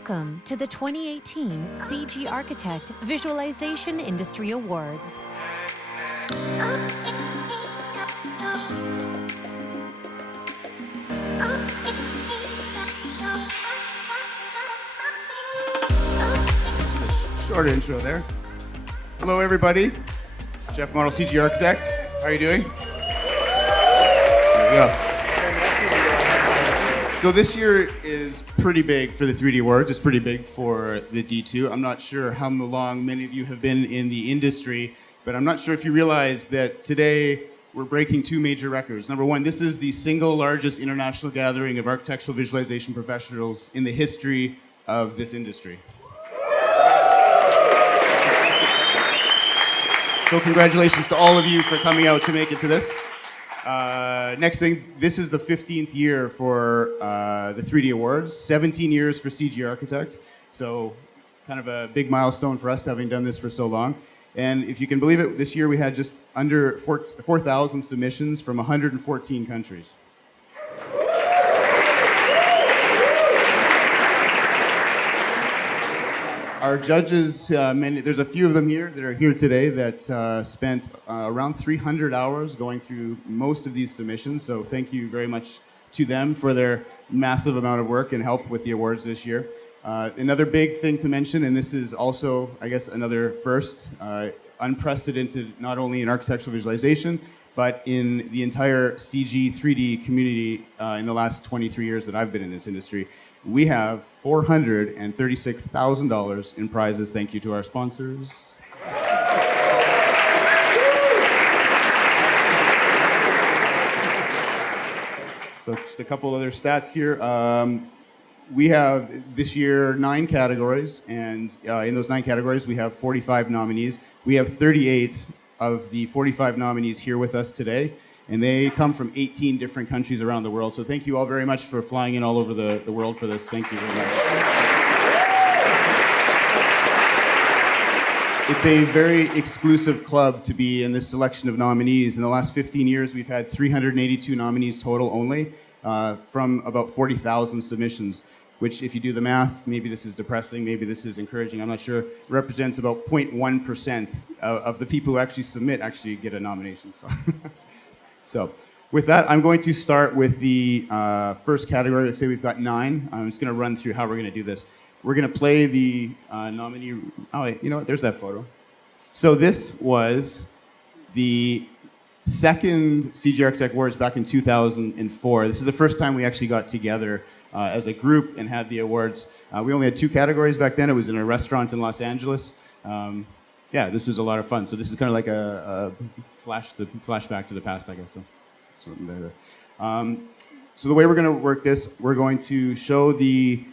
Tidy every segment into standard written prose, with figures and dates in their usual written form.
Welcome to the 2018 CGArchitect Visualization Industry Awards. Short intro there. Hello, everybody. Jeff Mottle, CGArchitect. How are you doing? There we go. So this year is pretty big for the 3D Awards. It's pretty big for the D2. I'm not sure how long many of you have been in the industry, but I'm not sure if you realize that today we're breaking two major records. Number one, this is the single largest international gathering of architectural visualization professionals in the history of this industry. So congratulations to all of you for coming out to make it to this. Next thing, this is the 15th year for the 3D Awards, 17 years for CGArchitect. So kind of a big milestone for us having done this for so long. And if you can believe it, this year we had just under 4,000 submissions from 114 countries. Our judges, there's a few of them here that are here today that spent around 300 hours going through most of these submissions. So thank you very much to them for their massive amount of work and help with the awards this year. Another big thing to mention, and this is also, I guess, another first, unprecedented not only in architectural visualization, but in the entire CG 3D community in the last 23 years that I've been in this industry. We have $436,000 in prizes. Thank you to our sponsors. So just a couple other stats here. We have this year 9 categories, and in those 9 categories we have 45 nominees. We have 38 of the 45 nominees here with us today, and they come from 18 different countries around the world. So thank you all very much for flying in all over the world for this. Thank you very much. It's a very exclusive club to be in this selection of nominees. In the last 15 years, we've had 382 nominees total only from about 40,000 submissions, which if you do the math, maybe this is depressing, maybe this is encouraging, I'm not sure, represents about 0.1% of the people who actually submit actually get a nomination. So with that, I'm going to start with the first category. Let's say we've got 9. I'm just going to run through how we're going to do this. We're going to play the nominee. Oh, wait, you know what? There's that photo. So this was the second CGArchitect Awards back in 2004. This is the first time we actually got together as a group and had the awards. We only had 2 categories back then. It was in a restaurant in Los Angeles. Yeah, this was a lot of fun. So this is kind of like a flashback to the past, I guess. So the way we're going to work this, we're going to show the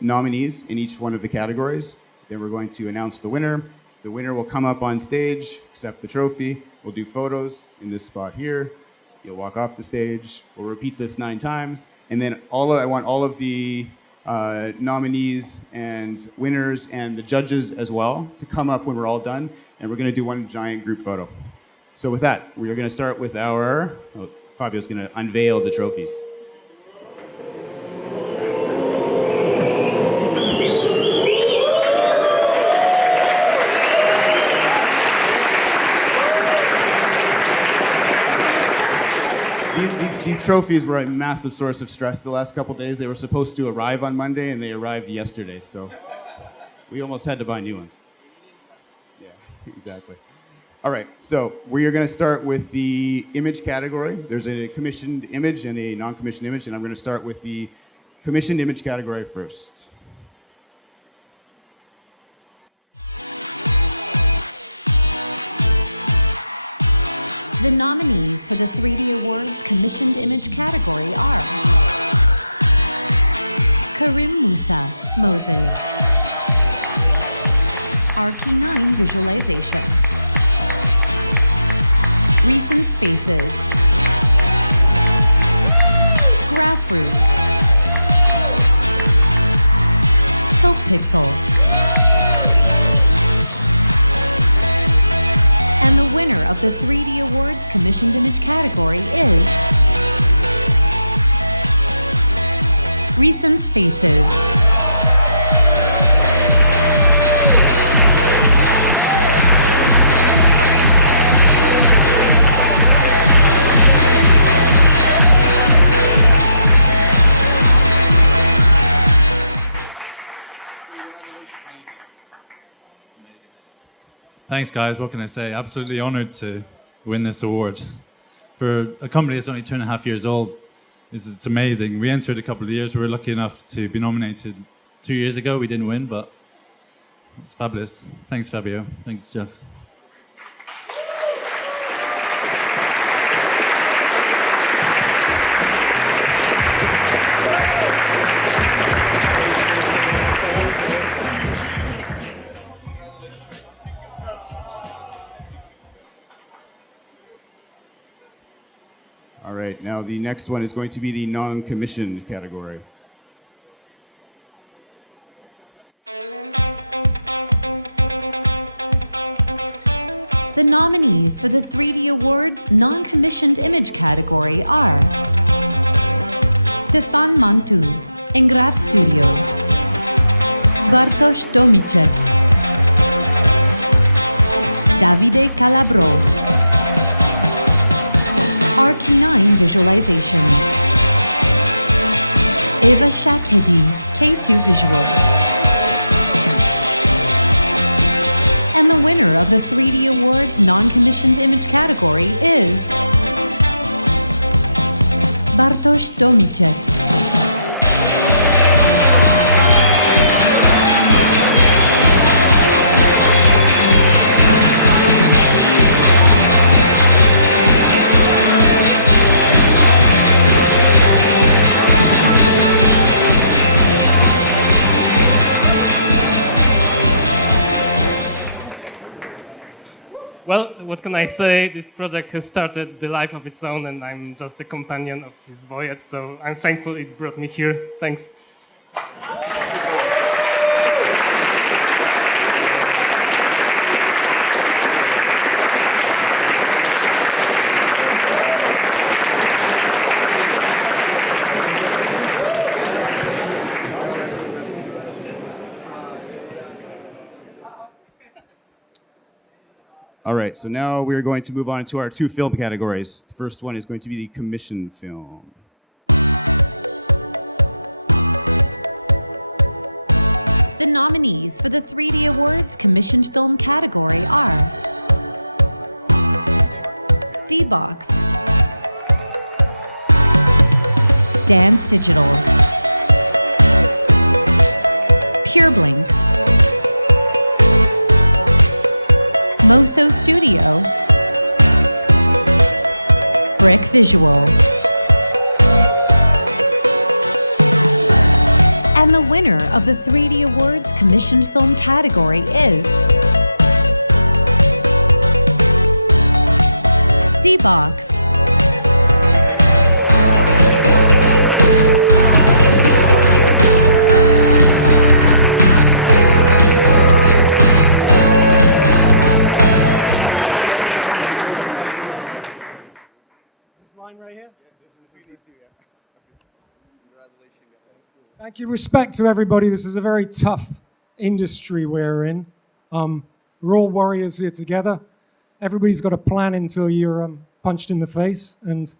nominees in each one of the categories. Then we're going to announce the winner. The winner will come up on stage, accept the trophy. We'll do photos in this spot here. You'll walk off the stage. We'll repeat this 9 times. And then I want all of the nominees and winners and the judges as well to come up when we're all done, and we're going to do one giant group photo. So with that, we are going to start with Fabio's going to unveil the trophies. These trophies were a massive source of stress the last couple days. They were supposed to arrive on Monday, and they arrived yesterday, so we almost had to buy new ones. Yeah, exactly. All right, so we are going to start with the image category. There's a commissioned image and a non-commissioned image, and I'm going to start with the commissioned image category first. The nominees for the 3D Awards Commissioned Image category are Karim Musa, Moses, Archie 9 Visualization, Recent Spaces, Graphroot, Taupe Pixel. And the winner of the 3D Awards Commissioned Image category is Recent Spaces. Thanks, guys. What can I say? Absolutely honored to win this award. For a company that's only 2.5 years old, it's amazing. We entered a couple of years. We were lucky enough to be nominated 2 years ago. We didn't win, but it's fabulous. Thanks, Fabio. Thanks, Jeff. All right, now the next one is going to be the non-commissioned category. The nominees for the 3D Awards non-commissioned image category are Stefan Mantu, Engraph Studio, Bartosz Domicek, Davide Calabro, RK9 Visualization, Eva Shakedi, K2 Visual. And the winner of the 3D Awards non-commissioned image category is Bartosz Domicek. Well, what can I say? This project has started the life of its own, and I'm just the companion of his voyage, so I'm thankful it brought me here. Thanks. All right, so now we're going to move on to our two film categories. The first one is going to be the commissioned film. The nominees for the 3D Awards commissioned film category are D-Box, Dance Digital, Pure Blink, Moso Studio, Brick Visual. And the winner of the 3D Awards commissioned film category is D-Box. Right here? Thank you. Respect to everybody. This is a very tough industry we're in. We're all warriors here together. Everybody's got a plan until you're punched in the face, and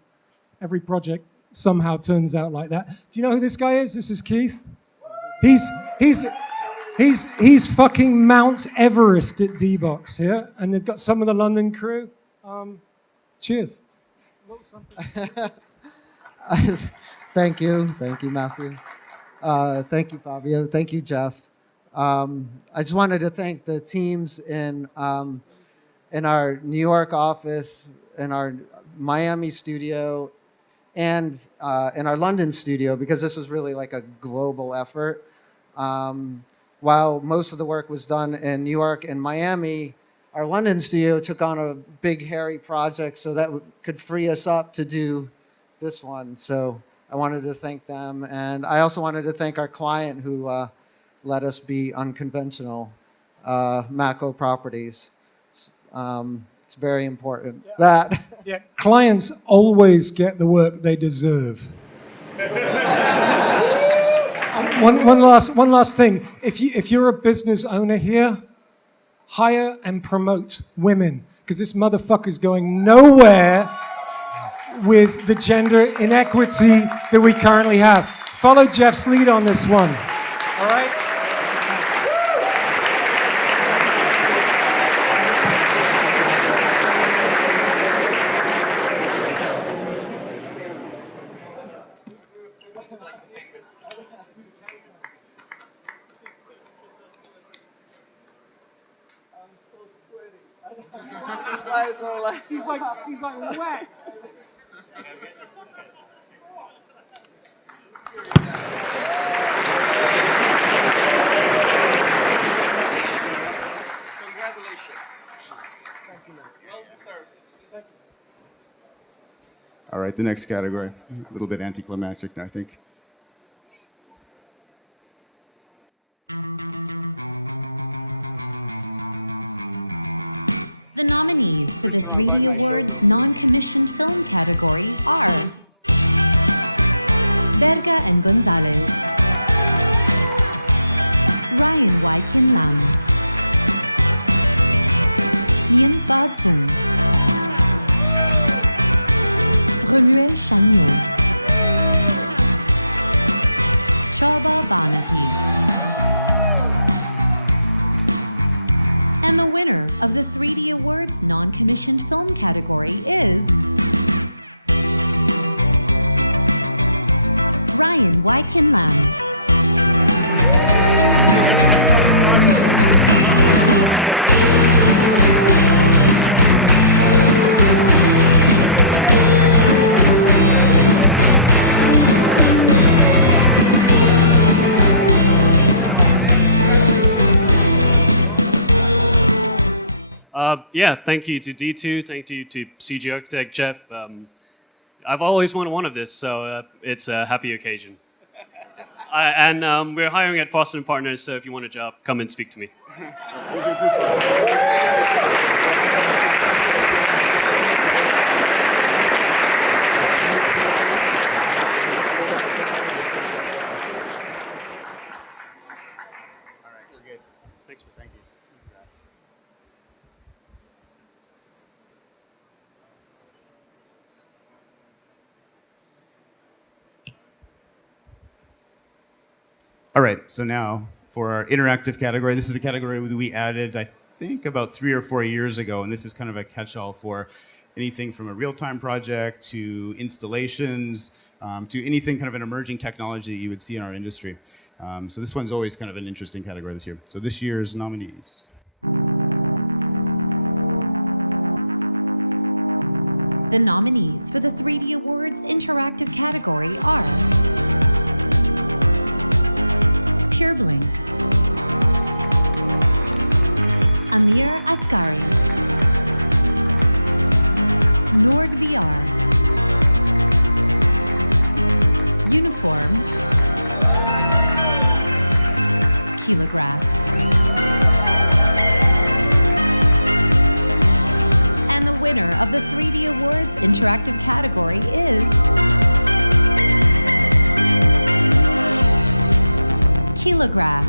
every project somehow turns out like that. Do you know who this guy is? This is Keith. He's fucking Mount Everest at D-Box here, and they've got some of the London crew. Cheers. Thank you, Matthew. Thank you, Fabio. Thank you, Jeff. I just wanted to thank the teams in our New York office, in our Miami studio, and in our London studio, because this was really like a global effort. While most of the work was done in New York and Miami, our London studio took on a big, hairy project so that could free us up to do this one. So I wanted to thank them. And I also wanted to thank our client who let us be unconventional, Mako Properties. It's very important. Yeah, clients always get the work they deserve. One last thing. If you're a business owner here, hire and promote women, because this motherfucker's going nowhere with the gender inequity that we currently have. Follow Jeff's lead on this one. All right? He's like wet. All right, the next category. A little bit anticlimactic, I think. The nominees for the 3D Awards non-commissioned film category are Berga and Gonzalez, Ryan Y. Kin Lam, Nguyen Ba Dung, Remuel Chagnon, Chauba Banati. And the winner of the 3D Awards non-commissioned film category is Ryan Y. Kin Lam. Yeah, thank you to D2, thank you to CGArchitect Jeff. I've always wanted one of this, so it's a happy occasion. And we're hiring at Foster & Partners, so if you want a job, come and speak to me. All right, so now for our interactive category, this is a category that we added, I think, about 3 or 4 years ago, and this is kind of a catch-all for anything from a real-time project to installations, to anything kind of an emerging technology that you would see in our industry. So this one's always kind of an interesting category this year. So this year's nominees. The nominees for the 3D Awards interactive category are PureBlink, Amir Askari, NordVR, Uniform, Kilograph. And the winner of the 3D Awards interactive category is Kilograph.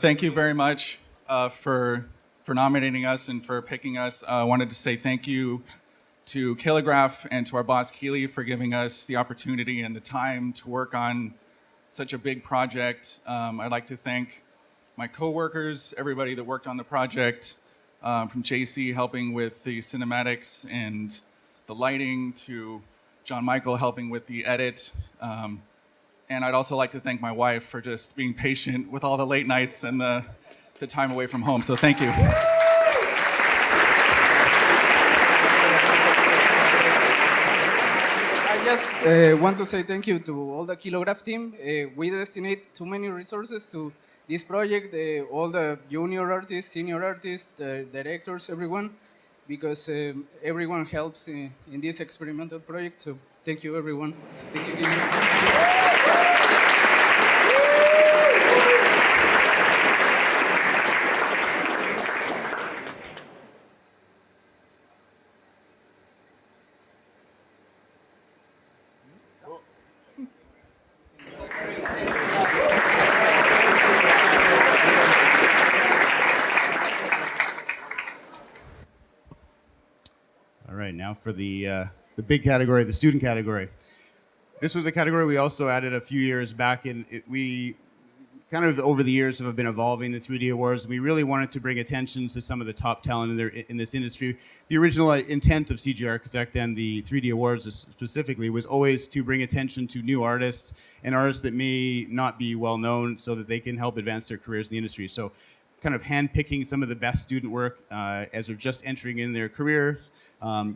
Thank you very much for nominating us and for picking us. I wanted to say thank you to Kilograph and to our boss Keely for giving us the opportunity and the time to work on such a big project. I'd like to thank my coworkers, everybody that worked on the project, from JC helping with the cinematics and the lighting, to John Michael helping with the edit. And I'd also like to thank my wife for just being patient with all the late nights and the time away from home. So thank you. I just want to say thank you to all the Kilograph team. We destinate too many resources to this project, all the junior artists, senior artists, directors, everyone, because everyone helps in this experimental project. So thank you, everyone. Thank you, Gillian. for the big category, the student category. This was a category we also added a few years back, and we kind of over the years have been evolving the 3D Awards. We really wanted to bring attention to some of the top talent in this industry. The original intent of CGArchitect and the 3D Awards specifically was always to bring attention to new artists and artists that may not be well known so that they can help advance their careers in the industry. So kind of handpicking some of the best student work as they're just entering in their careers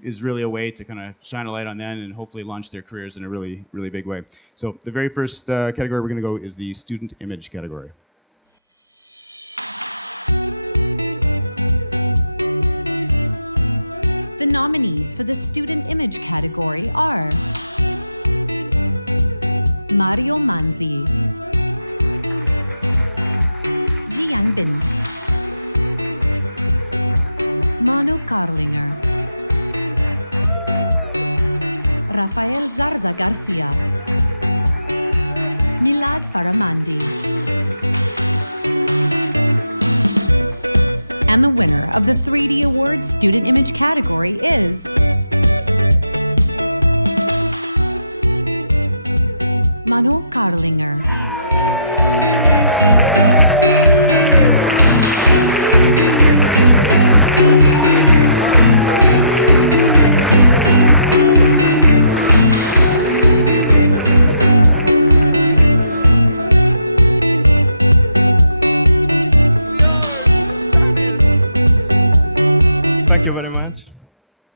is really a way to kind of shine a light on them and hopefully launch their careers in a really, really big way. So the very first category we're going to go is the student image category. The nominees for the student image category are Mario Manzi, Jiang Bin, Manu Karlinger, Rafael Zarza Garcia, Milad Faramandi. And the winner of the 3D Awards Student Image category is Manu Karlinger.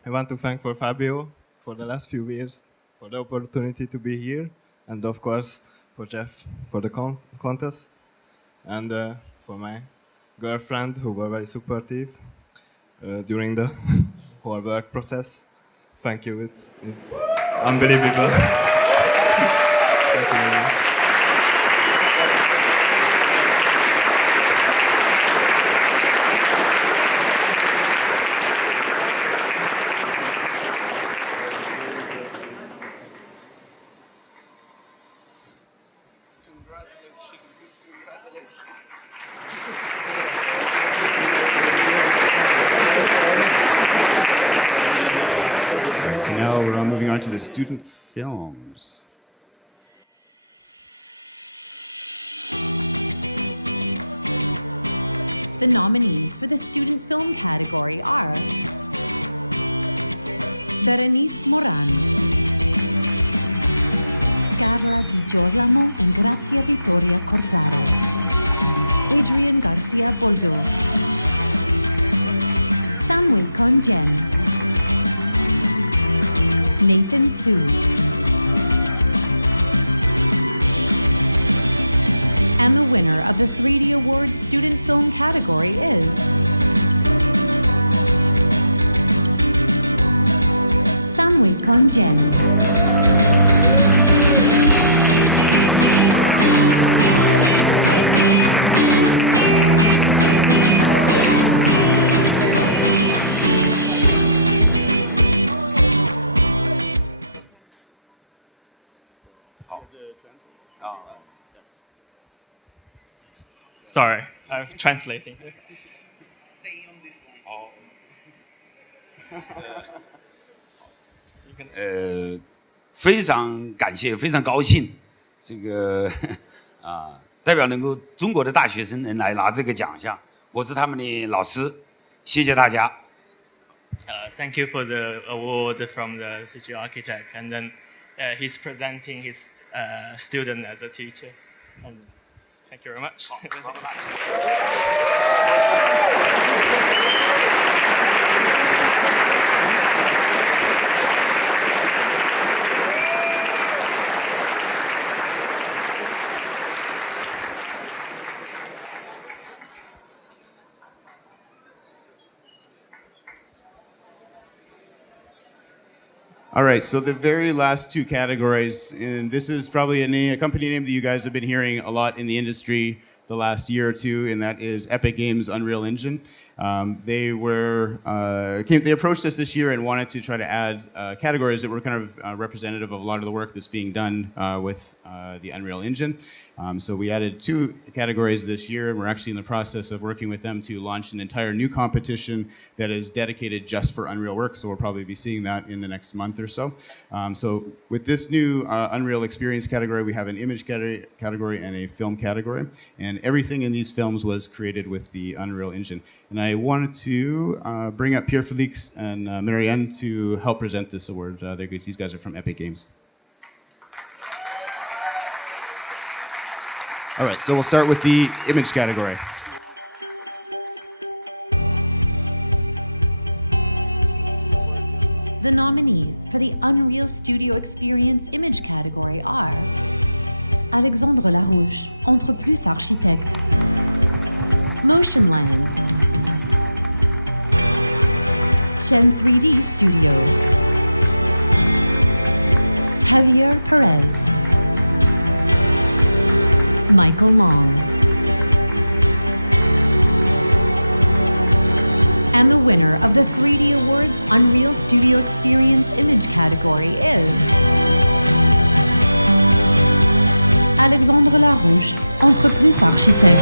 I want to thank for Fabio for the last few years, for the opportunity to be here, and of course for Jeff for the contest, and for my girlfriend who were very supportive during the whole work process. Thank you, it's unbelievable. Thank you very much. So now we're moving on to the student films. The nominees for the student film category are Berenice Moran, Carla Di Giorlamo and Grazia Vittoria Corsaro, Adrian Garcia Boldo, Samway Konjen, Nathan Su, and the winner of the 3D Awards Student Film category is Samway Konjen. Sorry, I'm translating. Stay on this line. 非常感谢，非常高兴，这个代表能够中国的大学生能来拿这个奖项，我是他们的老师，谢谢大家。Thank you for the award from the CGArchitect, and then he's presenting his student as a teacher. And thank you very much. All right, so the very last two categories, and this is probably a company name that you guys have been hearing a lot in the industry the last year or two, and that is Epic Games' Unreal Engine. They approached us this year and wanted to try to add categories that were kind of representative of a lot of the work that's being done with the Unreal Engine. So we added 2 categories this year, and we're actually in the process of working with them to launch an entire new competition that is dedicated just for Unreal work. So we'll probably be seeing that in the next month or so. So with this new Unreal Experience category, we have an image category and a film category. And everything in these films was created with the Unreal Engine. And I wanted to bring up Pierre Felix and Marianne to help present this award. These guys are from Epic Games. All right, so we'll start with the image category. The nominees for the Unreal Studio Experience image category are Alexandre Larouche, Entre Plus Architect, Motionland, Chen 3D Studio, Javier Perez, Michael Mong. And the winner of the 3D Awards Unreal Studio Experience image category is Alexandre Larouche, Entre Plus Architect.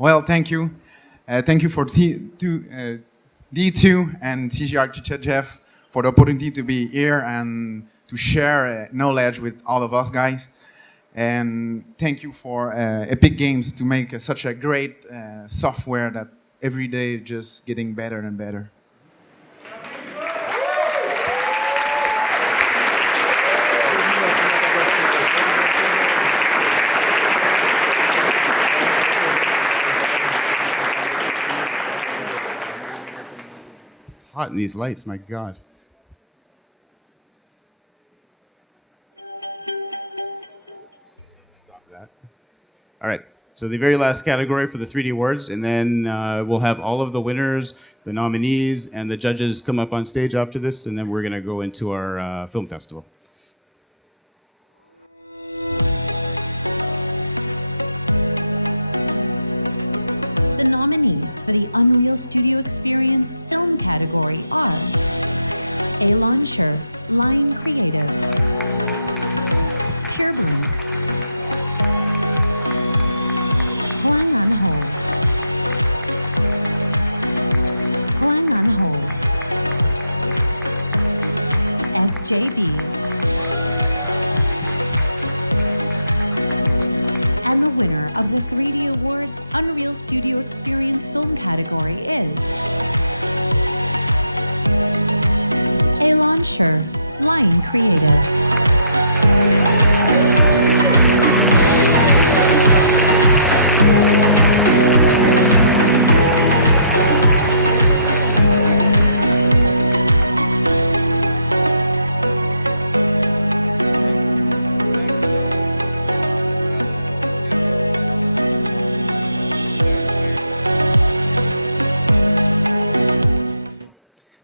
Well, thank you. Thank you for D2 and CGArchitect Jeff for the opportunity to be here and to share knowledge with all of us guys. And thank you for Epic Games to make such a great software that every day just getting better and better. Hot in these lights, my God. Stop that. All right, so the very last category for the 3D Awards, and then we'll have all of the winners, the nominees, and the judges come up on stage after this, and then we're gonna go into our film festival. The nominees for the Unreal Studio Experience film category are Alon Scherf, Line Creative, Pureblink, Hoang An Ho, Hoang An Ho, SJB, and the winner of the 3D Awards Unreal Studio Experience film category is Alon Scherf, Line Creative.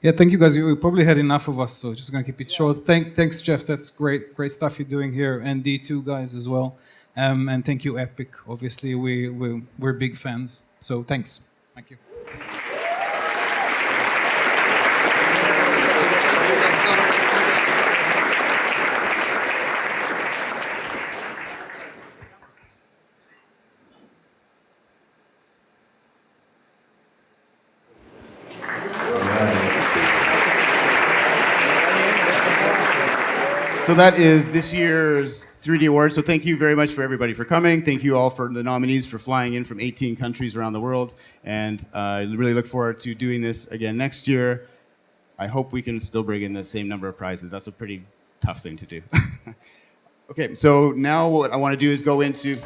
Yeah, thank you guys. We probably had enough of us, so just gonna keep it short. Thanks, Jeff. That's great stuff you're doing here, and D2 guys as well. And thank you, Epic. Obviously, we're big fans. So thanks. Thank you. So that is this year's 3D Awards. So thank you very much for everybody for coming. Thank you all for the nominees for flying in from 18 countries around the world. And I really look forward to doing this again next year. I hope we can still bring in the same number of prizes. That's a pretty tough thing to do. Okay, so now what I want to do is go into...